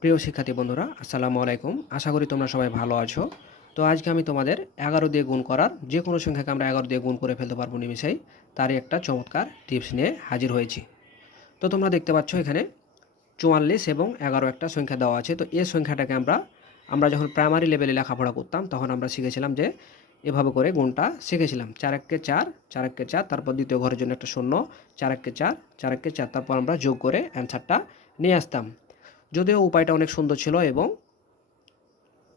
প্রিয় শিক্ষার্থী বন্ধুরা, আসসালামু আলাইকুম। আশা করি তোমরা সবাই ভালো আছো। তো আজকে আমি তোমাদের এগারো দিয়ে গুণ করার যে কোনো সংখ্যাকে আমরা এগারো দিয়ে গুণ করে ফেলতে পারব নিমিষেই, তারই একটা চমৎকার টিপস নিয়ে হাজির হয়েছি। তো তোমরা দেখতে পাচ্ছ এখানে চুয়াল্লিশ এবং এগারো একটা সংখ্যা দেওয়া আছে। তো এই সংখ্যাটাকে আমরা আমরা যখন প্রাইমারি লেভেলে লেখাপড়া করতাম, তখন আমরা শিখেছিলাম যে এভাবে করে গুণটা শিখেছিলাম। চার এককে চার চার এককে চার, তারপর দ্বিতীয় ঘরের জন্য একটা শূন্য, চার এককে চার চার এককে চার, তারপর আমরা যোগ করে অ্যান্সারটা নিয়ে আসতাম। যদিও উপায়টা অনেক সুন্দর ছিল এবং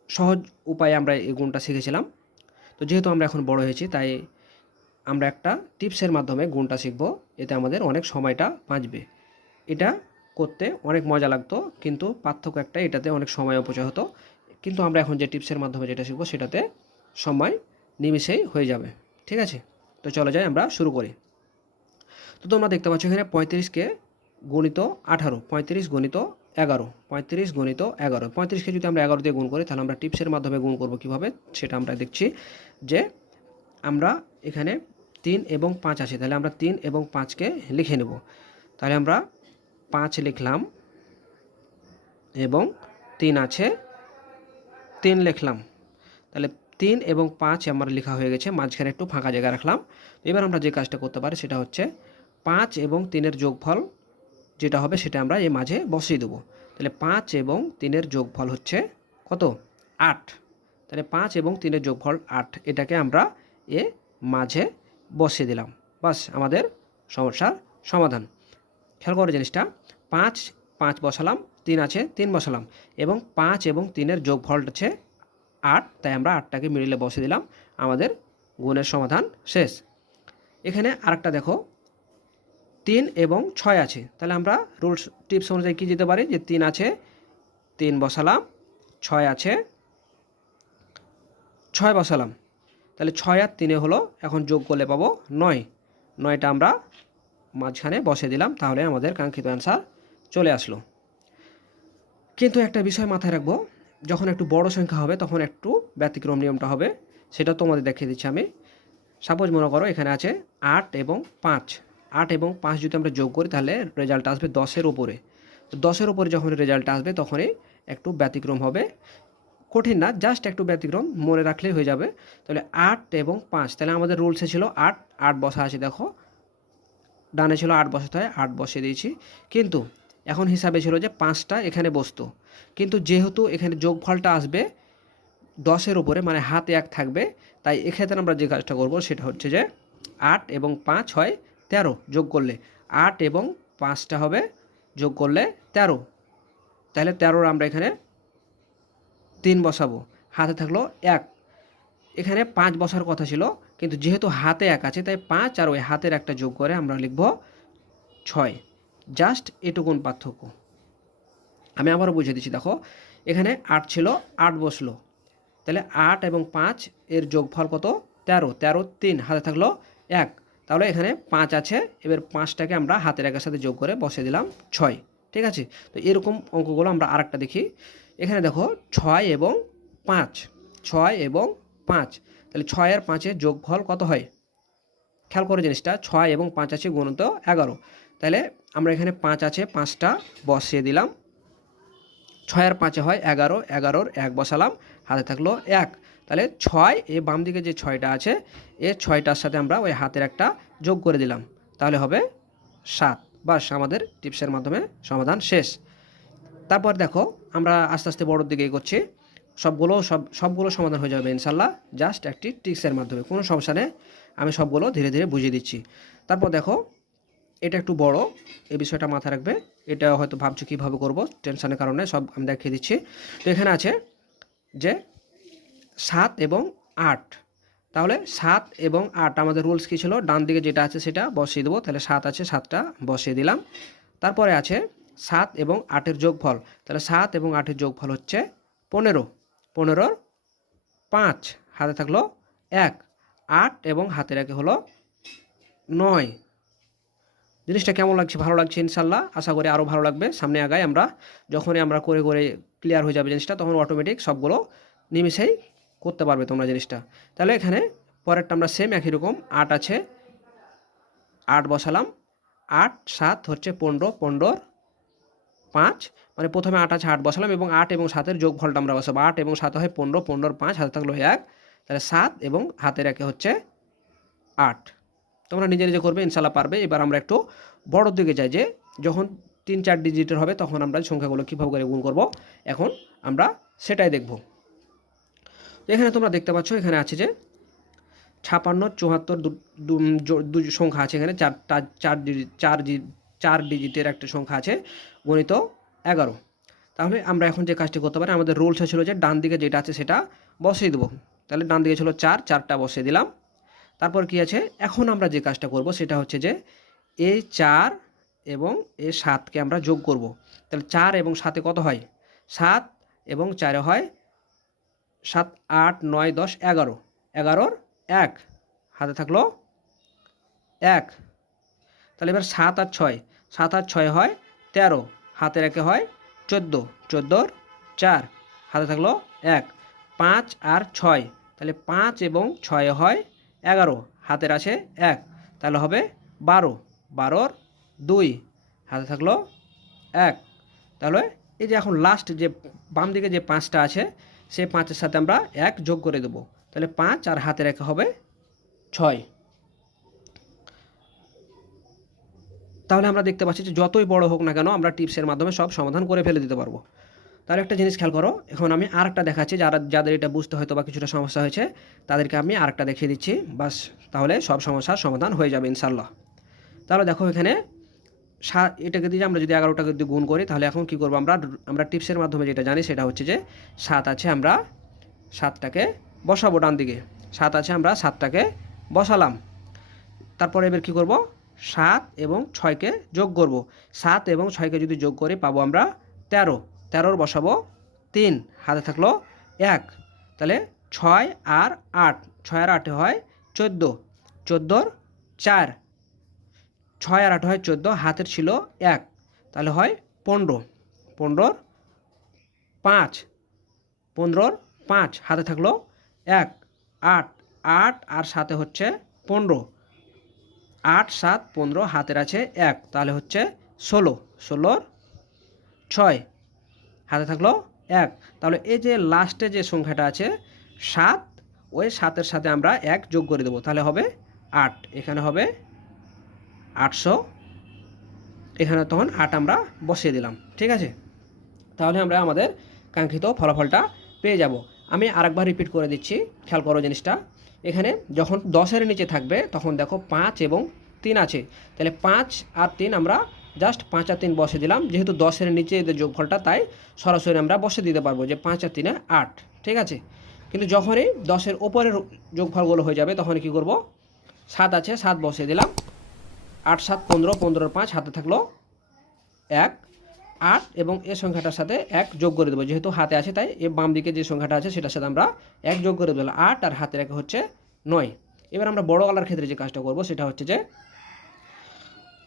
সহজ উপায়ে আমরা এই গুণটা শিখেছিলাম। তো যেহেতু আমরা এখন বড় হয়েছি, তাই আমরা একটা টিপসের মাধ্যমে গুণটা শিখব। এতে আমাদের অনেক সময়টা বাঁচবে। এটা করতে অনেক মজা লাগতো, কিন্তু পার্থক্য একটা, এটাতে অনেক সময় অপচয় হতো। কিন্তু আমরা এখন যে টিপসের মাধ্যমে যেটা শিখব, সেটাতে সময় নিমিষেই হয়ে যাবে। ঠিক আছে? তো চলে যাই, আমরা শুরু করি। তো তোমরা দেখতে পাচ্ছ এখানে পঁয়ত্রিশকে গণিত আঠারো, পঁয়ত্রিশ গণিত এগারো, পঁয়ত্রিশ গণিত এগারো। পঁয়ত্রিশকে যদি আমরা এগারো দিয়ে গুণ করি, তাহলে আমরা টিপসের মাধ্যমে গুণ করব কীভাবে? সেটা আমরা দেখছি যে আমরা এখানে তিন এবং পাঁচ আছে। তাহলে আমরা তিন এবং পাঁচকে লিখে নেব। তাহলে আমরা পাঁচ লিখলাম এবং তিন আছে, তিন লিখলাম। তাহলে তিন এবং পাঁচ আমার লেখা হয়ে গেছে, মাঝখানে একটু ফাঁকা জায়গা রাখলাম। এবার আমরা যে কাজটা করতে পারি, সেটা হচ্ছে পাঁচ এবং তিনের যোগফল যেটা হবে সেটা আমরা এই মাঝে বসিয়ে দেবো। তাহলে পাঁচ এবং তিনের যোগফল হচ্ছে কত? আট। তাহলে পাঁচ এবং তিনের যোগফল আট, এটাকে আমরা এ মাঝে বসিয়ে দিলাম। বাস, আমাদের সমস্যার সমাধান। খেয়াল করে জিনিসটা, পাঁচ পাঁচ বসালাম, তিন আছে, তিন বসালাম, এবং পাঁচ এবং তিনের যোগফল হচ্ছে আট, তাই আমরা আটটাকে মিডিলে বসে দিলাম। আমাদের গুণের সমাধান শেষ। এখানে আরেকটা দেখো তিন এবং ছয় আছে। তাহলে আমরা রুলস, টিপস অনুযায়ী কী যেতে পারি? যে তিন আছে, তিন বসালাম, ছয় আছে, ছয় বসালাম। তাহলে ছয় আর তিনে হলো, এখন যোগ করলে পাবো নয়। নয়টা আমরা মাঝখানে বসে দিলাম, তাহলে আমাদের কাঙ্ক্ষিত অ্যান্সার চলে আসলো। কিন্তু একটা বিষয় মাথায় রাখব, যখন একটু বড় সংখ্যা হবে, তখন একটু ব্যতিক্রম নিয়মটা হবে। সেটা তোমাদের দেখিয়ে দিচ্ছি আমি। সাপোজ মনে করো এখানে আছে আট এবং পাঁচ। আট এবং পাঁচ যদি আমরা যোগ করি, তাহলে রেজাল্ট আসবে দশের উপরে। তো দশের উপরে যখন রেজাল্ট আসবে, তখনই একটু ব্যতিক্রম হবে। কঠিন না জাস্ট একটু ব্যতিক্রম, মনে রাখলেই হয়ে যাবে। তাহলে আট এবং পাঁচ, তাহলে আমাদের রুলসে ছিল আট আট বসা আছে, দেখো। ডানে ছিল আট বসাতে হয়, আট বসিয়ে দিয়েছি। কিন্তু এখন হিসাবে ছিল যে পাঁচটা এখানে বসতো। কিন্তু যেহেতু এখানে যোগফলটা আসবে দশের উপরে মানে হাতে এক থাকবে, তাই এক্ষেত্রে আমরা যে কাজটা করব, সেটা হচ্ছে যে আট এবং পাঁচ হয় তেরো যোগ করলে আট এবং পাঁচটা হবে যোগ করলে তেরো। তাহলে তেরোর আমরা এখানে তিন বসাবো। হাতে থাকল এক। এখানে পাঁচ বসার কথা ছিল, কিন্তু যেহেতু হাতে এক আছে, তাই পাঁচ আর ওই হাতের একটা যোগ করে আমরা লিখব ছয়। জাস্ট এটুকুন পার্থক্য। আমি আবারও বুঝিয়ে দিচ্ছি, দেখো, এখানে আট ছিল, আট বসল। তাহলে আট এবং পাঁচ এর যোগফল কত? তেরো। তেরো তিন। হাতে থাকল এক। তাহলে এখানে পাঁচ আছে, এবার পাঁচটাকে আমরা হাতের একের সাথে যোগ করে বসে দিলাম ছয়, ঠিক আছে? তো এরকম অঙ্কগুলো আমরা আরেকটা দেখি। এখানে দেখো ছয় এবং পাঁচ, ছয় এবং পাঁচ, তাহলে ছয় আর পাঁচের যোগফল কত হয়? খেয়াল করে জিনিসটা, ছয় এবং পাঁচ আছে গুণত এগারো, তাহলে আমরা এখানে পাঁচ আছে, পাঁচটা বসিয়ে দিলাম। ছয় আর পাঁচে হয় এগারো এগারোর এক বসালাম, হাতে থাকল এক। তাহলে ছয় এ বাম দিকে যে ছয়টা আছে, এ ছয়টার সাথে আমরা ওই হাতের একটা যোগ করে দিলাম। তাহলে হবে সাত। বাস, আমাদের টিপসের মাধ্যমে সমাধান শেষ। তারপর দেখো, আমরা আস্তে আস্তে বড়োর দিকে এগোচ্ছি। সবগুলো, সব, সবগুলো সমাধান হয়ে যাবে ইনশাল্লাহ। জাস্ট একটি টিক্সের মাধ্যমে, কোনো সমস্যা নেই। আমি সবগুলো ধীরে ধীরে বুঝিয়ে দিচ্ছি। তারপর দেখো এটা একটু বড়, এই বিষয়টা মাথায় রাখবে। এটা হয়তো ভাবছ কীভাবে করব, টেনশনের কারণে সব আমি দেখিয়ে দিচ্ছি। তো এখানে আছে যে সাত এবং আট। তাহলে সাত এবং আট, আমাদের রুলস কী ছিল? ডান দিকে যেটা আছে সেটা বসিয়ে দেবো। তাহলে সাত আছে, সাতটা বসিয়ে দিলাম। তারপরে আছে সাত এবং আটের যোগফল। তাহলে সাত এবং আটের যোগফল হচ্ছে পনেরো। পনেরোর পাঁচ, হাতে থাকল এক। আট এবং হাতের একে হলো নয়। জিনিসটা কেমন লাগছে? ভালো লাগছে ইনশাল্লাহ। আশা করি আরও ভালো লাগবে। সামনে আগায় আমরা যখনই আমরা করে করে ক্লিয়ার হয়ে যাবে জিনিসটা, তখন অটোমেটিক সবগুলো নিমিশেই করতে পারবে তোমরা জিনিসটা। তাহলে এখানে পরেরটা আমরা সেম একই রকম। আট আছে। আট বসালাম। আট, সাত হচ্ছে পনেরো। পনেরোর পাঁচ। মানে প্রথমে আট আছে, আট বসালাম এবং আট এবং সাতের যোগফলটা আমরা বসাবো। আট এবং সাত হয় পনেরো। পনেরোর পাঁচ হাতে থাকল এক। তাহলে সাত এবং হাতের একে হচ্ছে আট। তোমরা নিজে নিজে করবে, ইনশাল্লাহ পারবে। এবার আমরা একটু বড়োর দিকে যাই যে, যখন তিন চার ডিজিটের হবে, তখন আমরা সংখ্যাগুলো কীভাবে করে গুণ করব, এখন আমরা সেটাই দেখব। এখানে তোমরা দেখতে পাচ্ছ, এখানে আছে যে ছাপান্ন, চুয়াত্তর, দু- সংখ্যা আছে এখানে চারটা চার ডিজিট চার চার ডিজিটের একটা সংখ্যা আছে, গণিত এগারো। তাহলে আমরা এখন যে কাজটি করতে পারি, আমাদের রুলসে ছিল যে ডান দিকে যেটা আছে সেটা বসিয়ে দেবো। তাহলে ডান দিকে ছিল চার, চারটা বসিয়ে দিলাম। তারপর কি আছে? এখন আমরা যে কাজটা করব সেটা হচ্ছে যে এই চার এবং এ সাতকে আমরা যোগ করব। তাহলে চার এবং সাতে কত হয়? সাত এবং চারে হয় সাত, আট, নয়, দশ, এগারো। এগারোর এক। হাতে থাকল এক। তাহলে এবার সাত আর ছয়। সাত আর ছয় হয় তেরো। হাতে রেখে হয় চোদ্দ। চোদ্দোর চার। হাতে থাকল এক। পাঁচ আর ছয়। তাহলে পাঁচ এবং ছয় হয় এগারো, হাতের আছে এক, তাহলে হবে বারো, বারোর দুই, হাতে থাকল এক। তাহলে এই যে এখন লাস্ট যে বাম দিকে যে পাঁচটা আছে, সেই পাঁচের সাথে আমরা এক যোগ করে দেবো। তাহলে পাঁচ আর হাতে রেখে হবে ছয়। তাহলে আমরা দেখতে পাচ্ছি যে যতই বড় হোক না কেন আমরা টিপসের মাধ্যমে সব সমাধান করে ফেলে দিতে পারব। তাহলে একটা জিনিস খেয়াল করো, এখন আমি আর একটা দেখাচ্ছি, যারা, যাদের এটা বুঝতে হয়তো বা কিছুটা সমস্যা হয়েছে, তাদেরকে আমি আর একটা দেখিয়ে দিচ্ছি, বাস তাহলে সব সমস্যার সমাধান হয়ে যাবে ইনশাল্লাহ তাহলে দেখো এখানে সা, এটাকে দিয়ে আমরা যদি এগারোটাকে যদি গুণ করি, তাহলে এখন কি করব আমরা? আমরা টিপসের মাধ্যমে যেটা জানি সেটা হচ্ছে যে সাত আছে আমরা সাতটাকে বসাবো ডান দিকে, সাত আছে আমরা সাতটাকে বসালাম। তারপরে এবার কী করব? সাত এবং ছয়কে যোগ করব। সাত এবং ছয়কে যদি যোগ করি, পাবো আমরা তেরো। তেরোর বসাবো তিন, হাতে থাকল এক। তাহলে ছয় আর আট, ছয় আর আটে হয় চোদ্দ। চোদ্দোর চার, ছয় আর আট হয় চোদ্দ, হাতের ছিল এক। তাহলে হয় পনেরো। পনেরোর পাঁচ পনেরোর পাঁচ, হাতে থাকল এক। আট আট আর সাথে হচ্ছে পনেরো। আট, সাত, পনেরো, হাতের আছে এক। তাহলে হচ্ছে ষোলো। ষোলোর ছয় হাতে থাকল এক। তাহলে এই যে লাস্টে যে সংখ্যাটা আছে, সাত, ওই সাতের সাথে আমরা এক যোগ করে দেবো। তাহলে হবে আট। এখানে হবে আটশো। এখানে তখন আট আমরা বসিয়ে দিলাম। ঠিক আছে? তাহলে আমরা আমাদের কাঙ্ক্ষিত ফলাফলটা পেয়ে যাব। আমি আরেকবার রিপিট করে দিচ্ছি। খেয়াল করো জিনিসটা। এখানে যখন দশের নিচে থাকবে, তখন দেখো পাঁচ এবং তিন আছে। তাহলে পাঁচ আর তিন আমরা জাস্ট পাঁচ আর তিন বসে দিলাম। যেহেতু দশের নিচে এদের যোগফলটা, তাই সরাসরি আমরা বসে দিতে পারব যে পাঁচ আর তিনে আট, ঠিক আছে? কিন্তু যখনই দশের ওপরের যোগফলগুলো হয়ে যাবে তখন কি করব? সাত আছে, সাত বসে দিলাম। আট, সাত, পনেরো, পনেরোর পাঁচ হাতে থাকল এক, আট এবং এ সংখ্যাটার সাথে এক যোগ করে দেবো। যেহেতু হাতে আছে, তাই এ বাম দিকে যে সংখ্যাটা আছে, সেটার সাথে আমরা এক যোগ করে দেবো আট আর হাতের এক হচ্ছে নয়। এবার আমরা বড় গলার ক্ষেত্রে যে কাজটা করব, সেটা হচ্ছে যে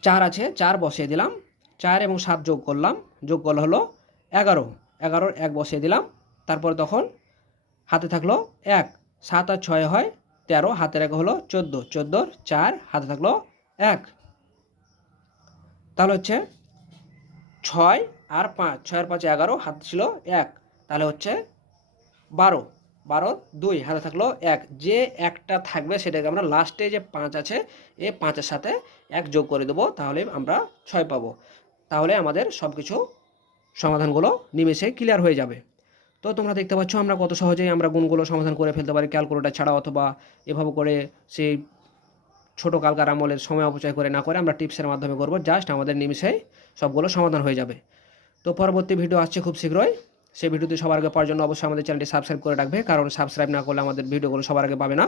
চার আছে, চার বসিয়ে দিলাম। চার এবং সাত যোগ করলাম। যোগ করলে হলো এগারো। এগারোর এক বসিয়ে দিলাম। তারপর তখন হাতে থাকল এক। সাত আর ছয় হয় তেরো। হাতের এক হলো চোদ্দ। চোদ্দোর চার হাতে থাকল এক। তাহলে হচ্ছে ছয় আর পাঁচ। ছয়ের পাঁচ এগারো, হাতে ছিল এক। তাহলে হচ্ছে বারো। বারো, দুই, হাতে থাকল এক। যে একটা থাকবে সেটাকে আমরা লাস্টে যে পাঁচ আছে, এ পাঁচের সাথে এক যোগ করে দেবো, তাহলে আমরা ছয় পাবো। তাহলে আমাদের সব কিছু সমাধানগুলো নিমেষে ক্লিয়ার হয়ে যাবে। তো তোমরা দেখতে পাচ্ছ আমরা কত সহজেই আমরা গুণগুলো সমাধান করে ফেলতে পারি ক্যালকুলেটার ছাড়া অথবা এভাবে করে সেই ছোটো কালকার আমলের সময় অপচয় করে না করে আমরা টিপসের মাধ্যমে করব জাস্ট আমাদের নিমিষেই সবগুলো সমাধান হয়ে যাবে। তো পরবর্তী ভিডিও আসছে খুব শীঘ্রই। সেই ভিডিওটি সবার আগে পাওয়ার জন্য অবশ্যই আমাদের চ্যানেলটি সাবস্ক্রাইব করে রাখবে, কারণ সাবস্ক্রাইব না করলে আমাদের ভিডিওগুলো সবার আগে পাবে না।